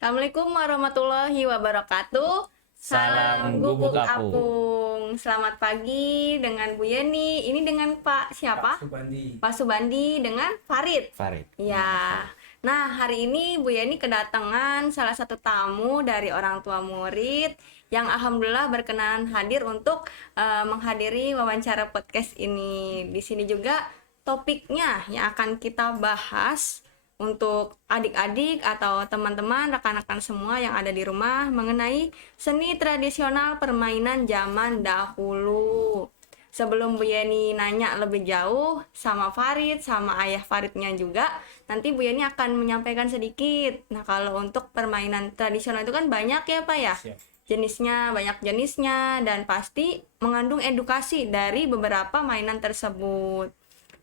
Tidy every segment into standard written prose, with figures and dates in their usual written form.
Assalamualaikum warahmatullahi wabarakatuh. Salam Salam gubuk gubuk apung. apung. Selamat pagi dengan Bu Yeni. Ini dengan Pak siapa? Subandi. Pak Subandi dengan Farid. Farid. Ya. Nah, hari ini Bu Yeni kedatangan salah satu tamu dari orang tua murid yang alhamdulillah berkenan hadir untuk menghadiri wawancara podcast ini. Di sini juga topiknya yang akan kita bahas untuk adik-adik atau teman-teman, rekan-rekan semua yang ada di rumah mengenai seni tradisional permainan zaman dahulu. Sebelum Bu Yeni nanya lebih jauh sama Farid, sama ayah Faridnya juga, nanti Bu Yeni akan menyampaikan sedikit. Nah, kalau untuk permainan tradisional itu kan banyak ya Pak ya? Siap. Jenisnya, banyak jenisnya, dan pasti mengandung edukasi dari beberapa mainan tersebut.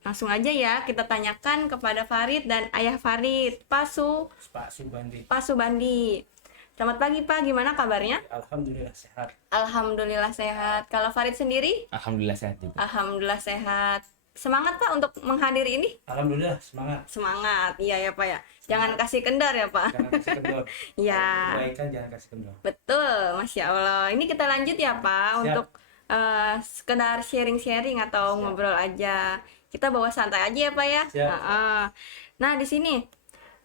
Langsung aja ya kita tanyakan kepada Farid dan ayah Farid, Pak Subandi. Subandi. Selamat pagi Pak, gimana kabarnya? Alhamdulillah sehat. Alhamdulillah sehat. Kalau Farid sendiri? Alhamdulillah sehat juga. Alhamdulillah sehat. Semangat Pak untuk menghadiri ini? Alhamdulillah semangat. Semangat, iya ya Pak ya. Jangan kasih kendor ya Pak. Jangan kasih kendor. Ya, Kebaikan jangan kasih kendor. betul, Masya Allah. Ini kita lanjut ya Pak, Siap. untuk sekedar sharing-sharing atau Siap. ngobrol aja. Kita bawa santai aja ya Pak ya. Siap. Nah di sini,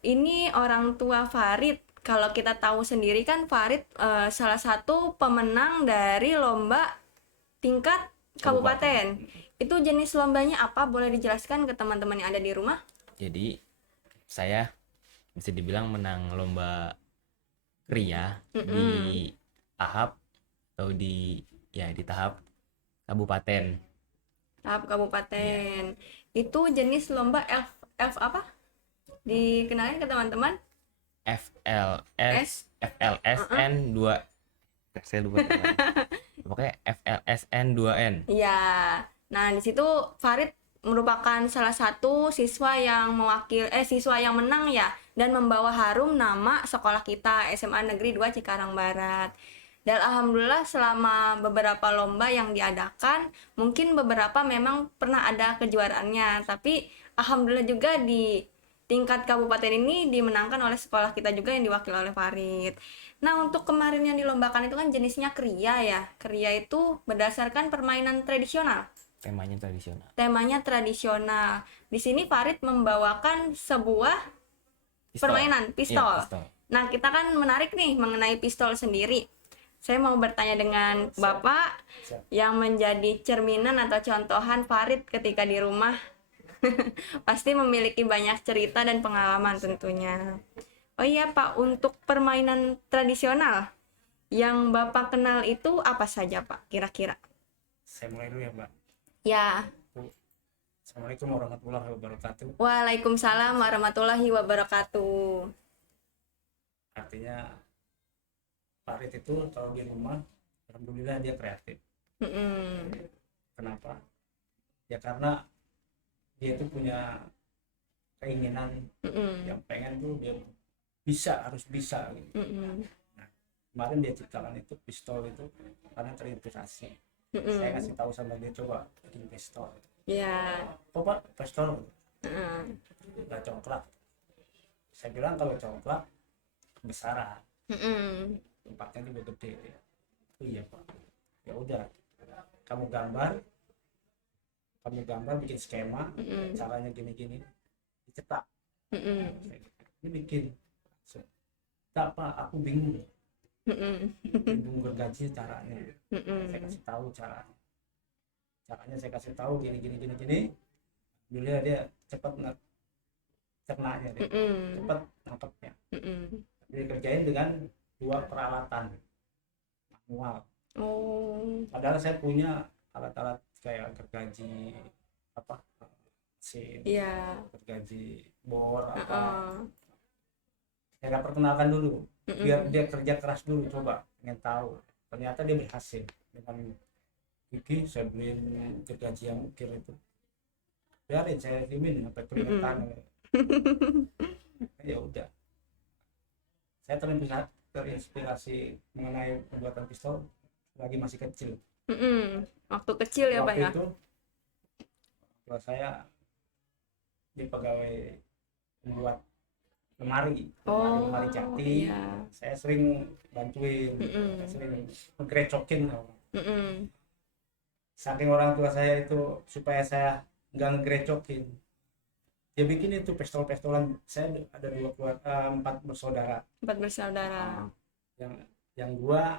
ini orang tua Farid. Kalau kita tahu sendiri kan Farid salah satu pemenang dari lomba tingkat kabupaten. Itu jenis lombanya apa? Boleh dijelaskan ke teman-teman yang ada di rumah? Jadi saya bisa dibilang menang lomba Kria di tahap atau di tahap kabupaten. Tahap kabupaten. Itu jenis lomba F apa? Dikenalin ke teman-teman. FLSN 2. Saya lupa. Pokoknya FLSN 2N. Iya. Nah, di situ Farid merupakan salah satu siswa yang siswa yang menang ya, dan membawa harum nama sekolah kita SMA Negeri 2 Cikarang Barat. Dan alhamdulillah selama beberapa lomba yang diadakan, mungkin beberapa memang pernah ada kejuaraannya, tapi alhamdulillah juga di tingkat kabupaten ini dimenangkan oleh sekolah kita juga yang diwakili oleh Farid. Nah, untuk kemarin yang dilombakan itu kan jenisnya Kria ya. Kria itu berdasarkan permainan tradisional. Temanya tradisional. Temanya tradisional. Di sini Farid membawakan sebuah permainan pistol. Iya, pistol. Nah, kita kan menarik nih mengenai pistol sendiri. Saya mau bertanya dengan Bapak Siap. yang menjadi cerminan atau contohan Farid ketika di rumah. Pasti memiliki banyak cerita dan pengalaman tentunya. Oh iya Pak, untuk permainan tradisional yang Bapak kenal itu apa saja Pak kira-kira? Saya mulai dulu ya, Mbak. Ya. Assalamualaikum warahmatullahi wabarakatuh. Waalaikumsalam warahmatullahi wabarakatuh. Artinya Farid itu kalau di rumah alhamdulillah dia kreatif. Kenapa? Ya karena dia itu punya keinginan yang pengen tuh dia harus bisa gitu. Nah, kemarin dia ciptakan itu pistol itu karena terinspirasi. Saya kasih tahu sama dia, coba bikin pistol. Ya. Oh Pak, pistol udah congklak. Saya bilang kalau congklak kebesaran, tempatnya juga gede. Oh iya Pak, ya udah kamu gambar bikin skema, caranya gini dicetak. Ini bikin tak Pak, aku bingung gergaji caranya. Saya kasih tahu caranya saya kasih tahu gini. Dulu dia cepat cernanya, cepat nangkepnya. Dia kerjain dengan 2 peralatan manual. Padahal saya punya alat-alat kayak gergaji mesin, gergaji bor saya nggak perkenalkan dulu, biar dia kerja keras dulu, coba pengen tahu. Ternyata dia berhasil dengan gigi. Saya beliin gergaji yang ukir itu, biarin saya diemin sampai keringetan. Ya udah, saya terinspirasi mengenai pembuatan pistol lagi masih kecil. Waktu kecil ya Pak ya. Waktu itu kalau saya di pegawai membuat lemari jati. iya. Saya sering bantuin, saya sering ngegrecokin. Saking orang tua saya itu supaya saya nggak ngegrecokin, dia bikin itu pistol-pistolan. Saya ada 4 bersaudara. 4 bersaudara. Yang gua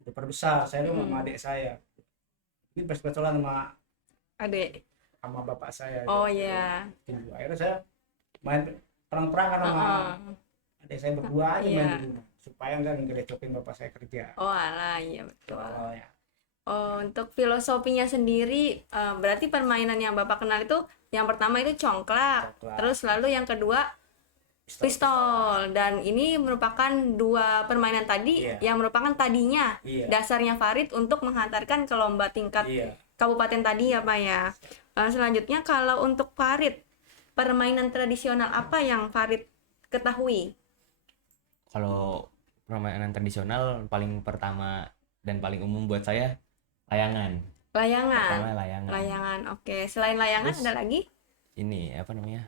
udah perbesar, saya dulu sama adik saya. Ini pistol-pistolan Adik. sama bapak saya. Oh iya. Akhirnya saya main perang-perangan sama adik saya berdua aja, main di rumah supaya nggak ngerecokin bapak saya kerja. Oh alah, iya betul. Awalnya. Oh, untuk filosofinya sendiri, berarti permainan yang Bapak kenal itu yang pertama itu congklak, terus lalu yang kedua pistol, dan ini merupakan 2 permainan tadi yang merupakan tadinya dasarnya Farid untuk menghantarkan ke lomba tingkat kabupaten tadi ya Pak ya. Selanjutnya kalau untuk Farid, permainan tradisional apa yang Farid ketahui? Kalau permainan tradisional paling pertama dan paling umum buat saya layangan. Pertama layangan. Layangan, oke. Selain layangan Terus, ada lagi? Ini apa namanya?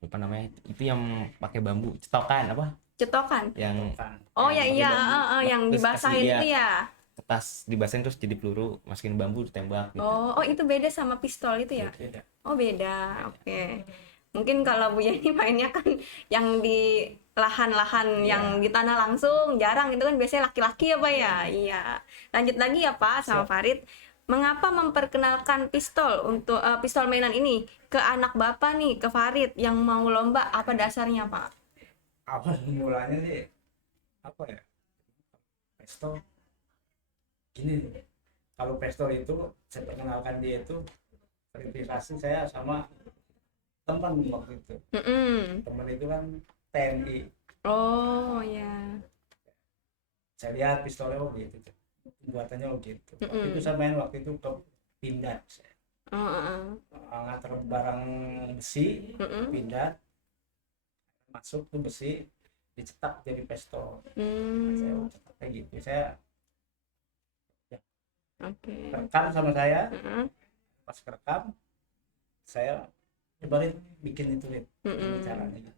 Lupa namanya. Itu yang pakai bambu, cetokan apa? Cetokan. Yang Oh ya iya, yang terus dibasahin kasih, itu ya. Kertas dibasahin terus jadi peluru, masukin bambu ditembak gitu. Oh itu beda sama pistol itu ya? Beda. Oh beda, oke. Mungkin kalau Bu Yani mainnya kan yang di lahan-lahan yang di tanah langsung, jarang itu kan biasanya laki-laki ya Pak ya? Iya. Lanjut lagi ya Pak sama Farid. Mengapa memperkenalkan pistol untuk pistol mainan ini ke anak Bapak nih, ke Farid yang mau lomba, apa dasarnya Pak? Awal mulanya sih apa ya? Pistol gini, kalau pistol itu saya perkenalkan dia itu verifikasi saya sama teman waktu itu. Teman itu kan TNI. Oh ya. Saya lihat pistolnya gitu, pembuatannya gitu. Waktu itu saya main waktu itu ke Pindad. Ngantar barang besi, Pindad, masuk tuh besi dicetak jadi pistol. Saya cetak kayak gitu. Saya rekam sama saya, pas rekam saya cobain bikin itu ini caranya.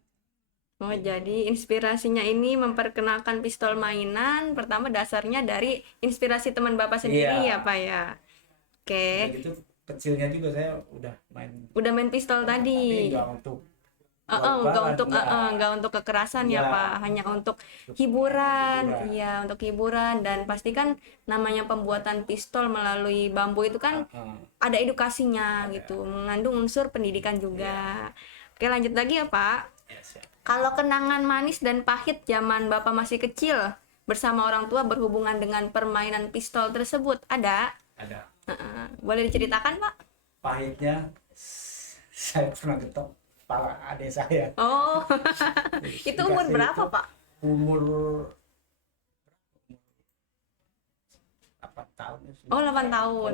Oh jadi inspirasinya ini memperkenalkan pistol mainan pertama dasarnya dari inspirasi teman Bapak sendiri ya Pak ya. Oke. Itu kecilnya juga saya udah main pistol tadi. Tapi enggak untuk enggak untuk kekerasan ya Pak, hanya untuk hiburan. Iya, untuk hiburan. Dan pastikan namanya pembuatan pistol melalui bambu itu kan ada edukasinya gitu, mengandung unsur pendidikan juga. Oke, lanjut lagi ya Pak. Kalau kenangan manis dan pahit zaman Bapak masih kecil bersama orang tua berhubungan dengan permainan pistol tersebut, ada? Ada. Boleh diceritakan Pak? Pahitnya saya pernah getok kepala adik saya. Oh, itu umur berapa Pak? Umur 8 tahun. Oh 8 tahun.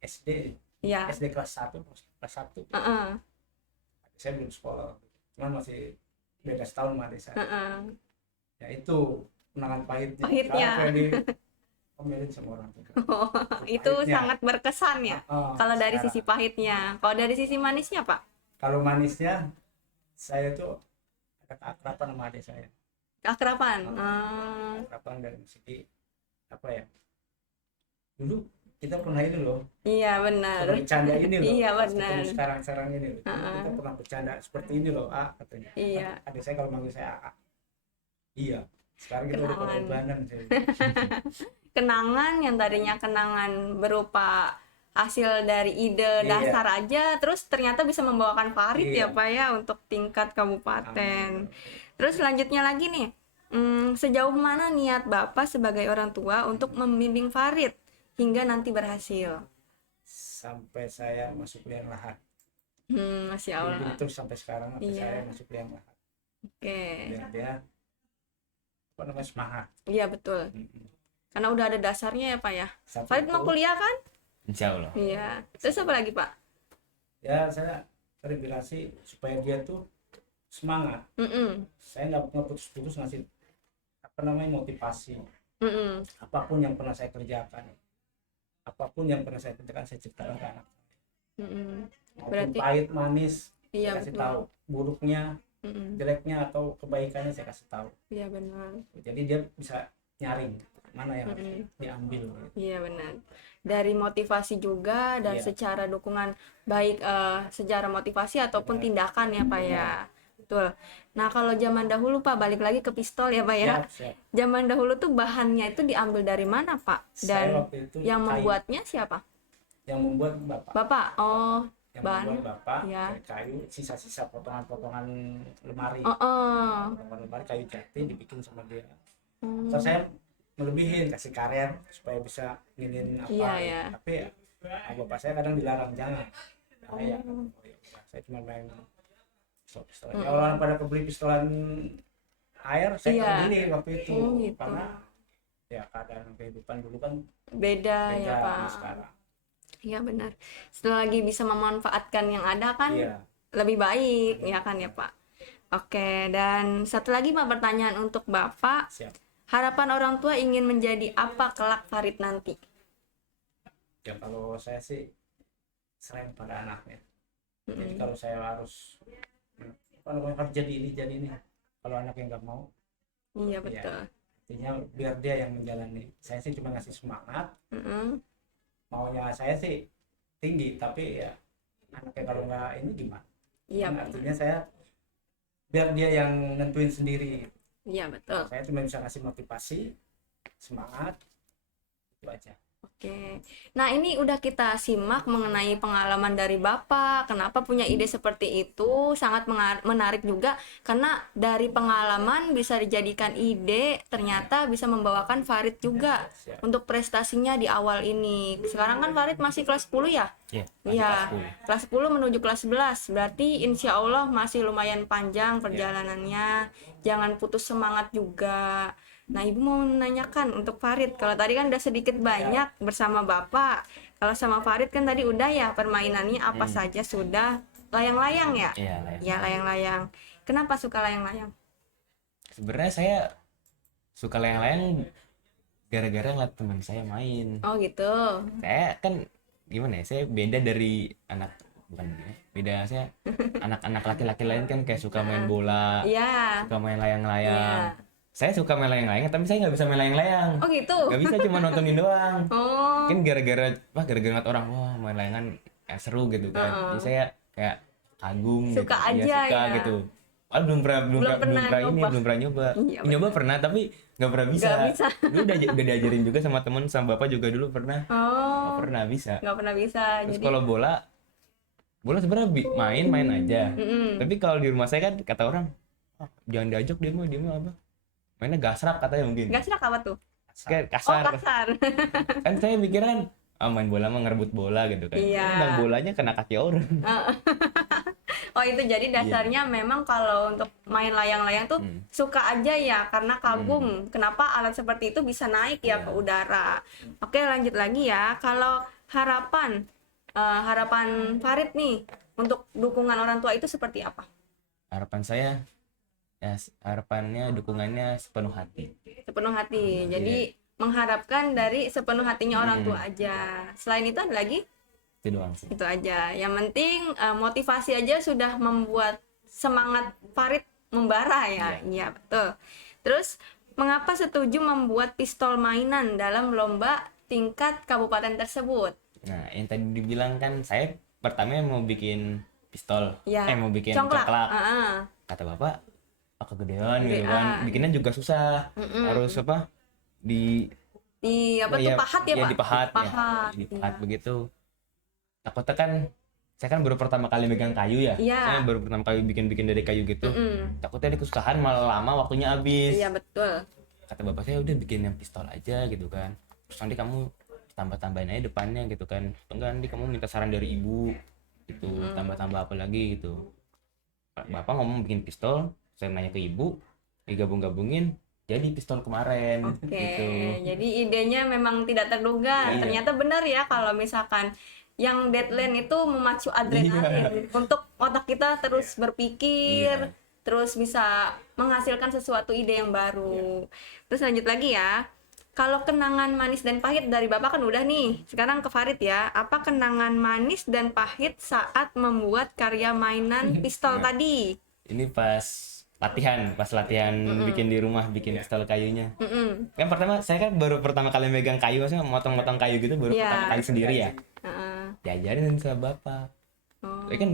SD. Iya. SD kelas 1. Saya belum sekolah, cuman masih beda setahun sama adik saya. Ya itu kenangan pahitnya. Kalau diomelin sama orang tua. Itu sangat berkesan ya. Kalau dari sisi pahitnya, kalau dari sisi manisnya Pak? Kalau manisnya, saya tuh ada keakraban sama adik saya. Keakraban? Keakraban dari segi apa ya? Dulu kita pernah ini loh. Iya benar. Bercanda ini loh. Iya benar. Sekarang ini loh. Kita pernah bercanda seperti ini loh, katanya. Iya. Adik saya kalau manggil saya Iya. Sekarang kita udah pengorbanan. Kenangan yang tadinya kenangan berupa hasil dari ide dasar aja, terus ternyata bisa membawakan Farid ya Pak ya untuk tingkat kabupaten. Terus selanjutnya lagi nih, sejauh mana niat Bapak sebagai orang tua untuk membimbing Farid hingga nanti berhasil? Sampai saya masuk liang lahat. Masya Allah. Itu sampai sekarang saya masuk liang lahat. Oke. Biar dia apa namanya semangat. Iya betul. Karena udah ada dasarnya ya Pak ya. Farid mau kuliah kan? Insya Allah. Iya. Terus apa lagi Pak? Ya saya verifikasi supaya dia tuh semangat. Saya nggak putus-putus ngasih apa namanya motivasi. Apapun yang pernah saya kerjakan, saya ceritakan ke anak. Berarti pahit manis Iya, saya kasih betul. tahu buruknya, Mm-mm. jeleknya atau kebaikannya saya kasih tahu. Iya benar. Jadi dia bisa nyaring mana yang harus Mm-mm. diambil gitu. Iya benar. Dari motivasi juga dan Iya. secara dukungan baik secara motivasi ataupun Benar. tindakan ya Pak ya. Betul. Nah kalau zaman dahulu Pak, balik lagi ke pistol ya Pak ya. Siap. Zaman dahulu tuh bahannya itu diambil dari mana Pak? Saya Dan waktu itu yang kayu. membuatnya siapa? Yang membuat bapak. Bapak. Oh, Yang bahan. membuat bapak Ya. dari kayu, sisa-sisa potongan-potongan lemari. Oh. Potongan lemari kayu jati dibikin sama dia. Hmm. Terus saya melebihin, kasih karet supaya bisa nginin apa. Iya, gitu. ya. Tapi ya, bapak saya kadang dilarang jangan. Bahaya. Saya cuma main pistol. Ya, orang pada kebeli pistolan air, saya Iya. nggak beli waktu itu. Gitu. Karena ya keadaan kehidupan dulu kan Beda beda ya Pak. sama sekarang. Iya benar. Selagi bisa memanfaatkan yang ada kan Iya. lebih baik ya kan ya Pak. Oke, dan satu lagi Pak pertanyaan untuk Bapak. Siap. Harapan orang tua ingin menjadi apa kelak Farid nanti? Ya kalau saya sih sering pada anaknya. Jadi Mm-mm. kalau saya harus harus jadi ini. Kalau anaknya nggak mau, Iya betul. artinya biar dia yang menjalani. Saya sih cuma ngasih semangat. Mm-mm. Maunya saya sih tinggi, tapi ya anaknya kalau nggak ini gimana? Iya Kan benar. artinya saya biar dia yang nentuin sendiri. Iya betul. Saya cuma bisa ngasih motivasi, semangat, itu aja. Oke. Nah, ini udah kita simak mengenai pengalaman dari Bapak. Kenapa punya ide seperti itu? Sangat menarik juga karena dari pengalaman bisa dijadikan ide, ternyata bisa membawakan Farid juga Siap. untuk prestasinya di awal ini. Sekarang kan Farid masih kelas 10 ya? Iya, Iya, kelas 10. kelas 10 menuju kelas 11. Berarti insya Allah masih lumayan panjang perjalanannya. Jangan putus semangat juga. Nah, Ibu mau menanyakan untuk Farid. Kalau tadi kan udah sedikit banyak bersama Bapak. Kalau sama Farid kan tadi udah ya permainannya apa saja sudah. Layang-layang ya? Iya, layang. Ya, layang-layang. Kenapa suka layang-layang? Sebenarnya saya suka layang-layang gara-gara ngeliat teman saya main. Oh gitu. Saya kan gimana ya, saya beda dari anak, bukan beda, saya anak-anak laki-laki lain kan kayak suka main bola, Iya. suka main layang-layang. Iya. Saya suka main layang-layang, tapi saya nggak bisa main layang-layang. Oh gitu. Nggak bisa, cuma nontonin doang. Oh. Mungkin gara-gara ngeliat orang wah main layangan seru gitu kan. Jadi saya kayak kagum Suka gitu. aja Suka ya. gitu. Belum pernah nyoba. nyoba. Iya, Nyoba pernah tapi nggak pernah bisa. Nggak bisa. Dulu udah diajarin juga sama temen, sama bapak juga dulu pernah. Nggak Oh. pernah bisa. Nggak pernah bisa. Terus Jadi kalau bola sebenarnya main aja. Mm-mm. Tapi kalau di rumah saya kan kata orang, jangan diajak dia mah apa? Mainnya gasrak katanya mungkin. nggak serak apa tuh? Kayak Oh kasar. kasar. Kan saya mikiran main bola mah ngerebut bola gitu kan. Iya. Bang bolanya kena kaki orang. Oh itu jadi dasarnya memang kalau untuk main layang-layang tuh suka aja ya karena kagum kenapa alat seperti itu bisa naik ya ke udara. Oke lanjut lagi ya, kalau harapan Farid nih untuk dukungan orang tua itu seperti apa? Harapan saya ya harapannya dukungannya sepenuh hati. Sepenuh hati. Jadi mengharapkan dari sepenuh hatinya orang tua aja. Selain itu ada lagi? Itu doang sih. Itu aja. Yang penting motivasi aja sudah membuat semangat Farid membara ya. Iya, betul. Terus mengapa setuju membuat pistol mainan dalam lomba tingkat kabupaten tersebut? Nah, yang tadi dibilang kan saya pertama mau bikin pistol. Ya. Mau bikin Congklak. congklak. Kata bapak, kegedean gitu kan. Bikinnya juga susah. Harus apa? Di apa tuh pahat ya, Pak? Dipahat. Pahat. Ya, dipahat begitu. Takutnya kan saya kan baru pertama kali megang kayu ya. Iya. Saya baru pertama kali bikin dari kayu gitu. Takutnya di kesusahan malah lama waktunya habis. Iya, betul. Kata bapak saya udah bikin yang pistol aja gitu kan. Terus nanti kamu tambah-tambahin aja depannya gitu kan. Enggak, nanti kamu minta saran dari ibu gitu, tambah-tambah apa lagi gitu. Bapak ngomong bikin pistol, saya nanya ke ibu, digabung-gabungin jadi pistol kemarin. Oke, gitu. jadi idenya memang tidak terduga. Iya. Ternyata benar ya kalau misalkan yang deadline itu memacu adrenalin untuk otak kita terus berpikir, terus bisa menghasilkan sesuatu ide yang baru. Terus lanjut lagi ya. kalau kenangan manis dan pahit dari Bapak kan udah nih. Sekarang ke Farid ya. Apa kenangan manis dan pahit saat membuat karya mainan pistol tadi? Ini pas latihan bikin di rumah, bikin pistol kayunya. Kan pertama saya kan baru pertama kali megang kayu, maksudnya motong-motong kayu gitu baru Iya. pertama kali sendiri ya. Heeh. Diajarin sama bapak. Oh. Saya kan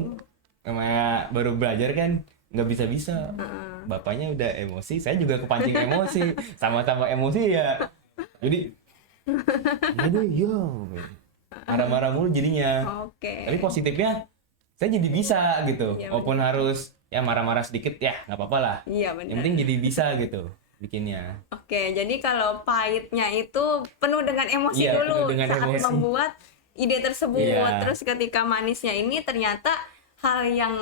namanya baru belajar kan nggak bisa-bisa. Bapaknya udah emosi, saya juga kepancing emosi, sama-sama emosi ya. Jadi, aduh yo, marah-marah mulu jadinya. Oke. Tapi positifnya saya jadi bisa gitu, Iya, walaupun harus ya marah-marah sedikit ya nggak apa-apa lah. Iya Yang benar. penting jadi bisa gitu bikinnya. Oke, jadi kalau pahitnya itu penuh dengan emosi Iya, dulu penuh dengan saat emosi. membuat ide tersebut. Iya. Terus ketika manisnya ini ternyata hal yang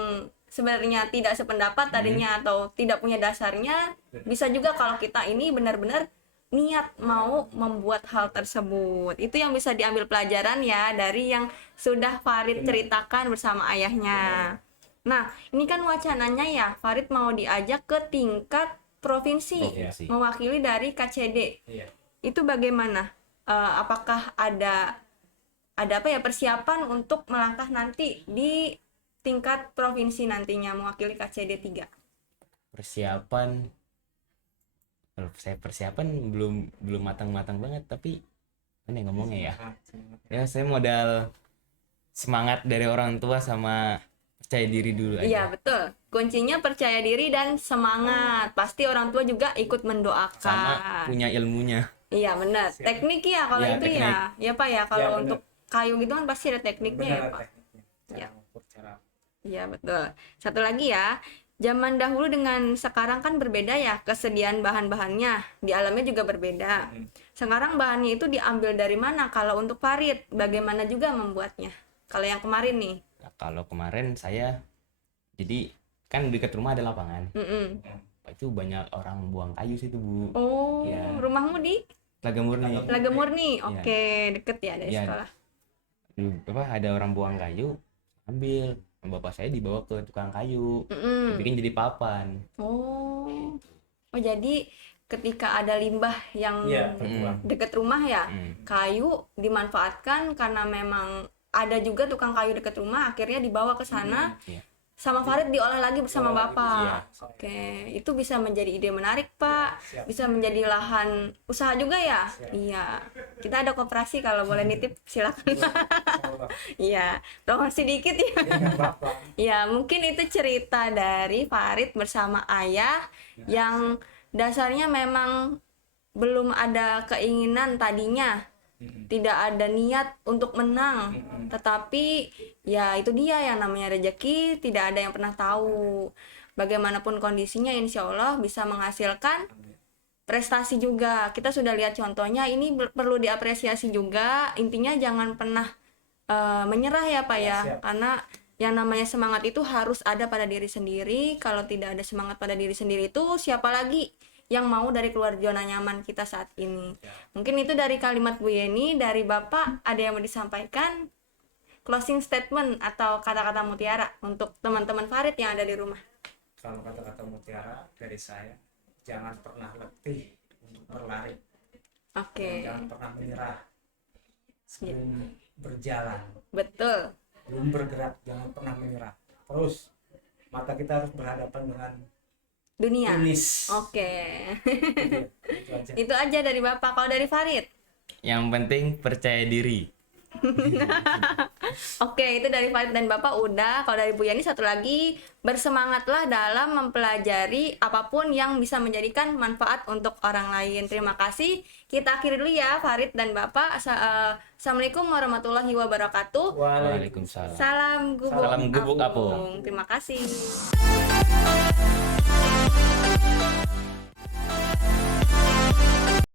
sebenarnya tidak sependapat tadinya atau tidak punya dasarnya, bisa juga kalau kita ini benar-benar niat mau membuat hal tersebut. Itu yang bisa diambil pelajaran ya dari yang sudah Farid ceritakan bersama ayahnya. Nah, ini kan wacananya ya, Farid mau diajak ke tingkat provinsi, Provinsi. mewakili dari KCD. Iya. Itu bagaimana? Apakah ada apa ya persiapan untuk melangkah nanti di tingkat provinsi nantinya mewakili KCD 3? Persiapan, kalau saya persiapan belum matang-matang banget, tapi ini ngomongnya ya. Ya saya modal semangat dari orang tua sama percaya diri dulu Iya aja. betul. Kuncinya percaya diri dan semangat. Pasti orang tua juga ikut Sama mendoakan. punya ilmunya. Iya benar. Teknik ya kalau Iya, itu teknik. ya. Ya Pak ya kalau Iya, benar. untuk kayu gitu kan pasti ada tekniknya ya Benar Pak. tekniknya. Iya. Cara ngukur, cara Iya betul. Satu lagi ya. Zaman dahulu dengan sekarang kan berbeda ya, kesediaan bahan-bahannya di alamnya juga berbeda. Sekarang bahannya itu diambil dari mana? Kalau untuk Farid, bagaimana juga membuatnya? Kalau yang kemarin nih, Nah, kalau kemarin saya jadi kan dekat rumah ada lapangan. Mm-mm. Itu banyak orang buang kayu situ, Bu. Oh, Iya. rumahmu di Laga Murni. Laga Murni. Oke, deket ya dari Iya. sekolah. Ada orang buang kayu, ambil. Bapak saya dibawa ke tukang kayu, Mm-mm. bikin jadi papan. Oh, jadi ketika ada limbah yang Iya, terbuang. deket rumah ya, Hmm. kayu dimanfaatkan karena memang ada juga tukang kayu deket rumah, akhirnya dibawa ke sana. Iya. Sama Farid diolah lagi bersama Diolah lagi, Bapak. iya. Oke, itu bisa menjadi ide menarik, Pak. siap. Bisa menjadi lahan usaha juga ya? Siap. Iya. Kita ada koperasi kalau boleh nitip silakan. Insyaallah. Iya, promosi dikit ya. Ya, nggak apa-apa. Ya, mungkin itu cerita dari Farid bersama ayah yang dasarnya memang belum ada keinginan tadinya, tidak ada niat untuk menang, tetapi ya itu dia yang namanya rezeki, tidak ada yang pernah tahu. Bagaimanapun kondisinya, insya Allah bisa menghasilkan prestasi juga. Kita sudah lihat contohnya, ini perlu diapresiasi juga. Intinya jangan pernah menyerah ya Pak ya, siap. karena yang namanya semangat itu harus ada pada diri sendiri. Kalau tidak ada semangat pada diri sendiri itu siapa lagi yang mau dari keluar zona nyaman kita saat ini. Mungkin itu dari kalimat Bu Yeni. Dari Bapak ada yang mau disampaikan, closing statement atau kata-kata mutiara untuk teman-teman Farid yang ada di rumah. Kalau kata-kata mutiara dari saya, jangan pernah letih untuk berlari. Oke, Jangan pernah menyerah sebelum berjalan. betul. Belum bergerak, jangan pernah menyerah. Terus mata kita harus berhadapan dengan Dunia. finish. Oke. Itu aja. Itu aja dari Bapak. Kalau dari Farid? Yang penting percaya diri. Oke, itu dari Farid dan Bapak udah. Kalau dari Bu Yani satu lagi, bersemangatlah dalam mempelajari apapun yang bisa menjadikan manfaat untuk orang lain. Terima kasih. Kita akhiri dulu ya Farid dan Bapak. Assalamualaikum warahmatullahi wabarakatuh. Waalaikumsalam. Salam gubuk, Salam gubuk apung. apung. Terima kasih.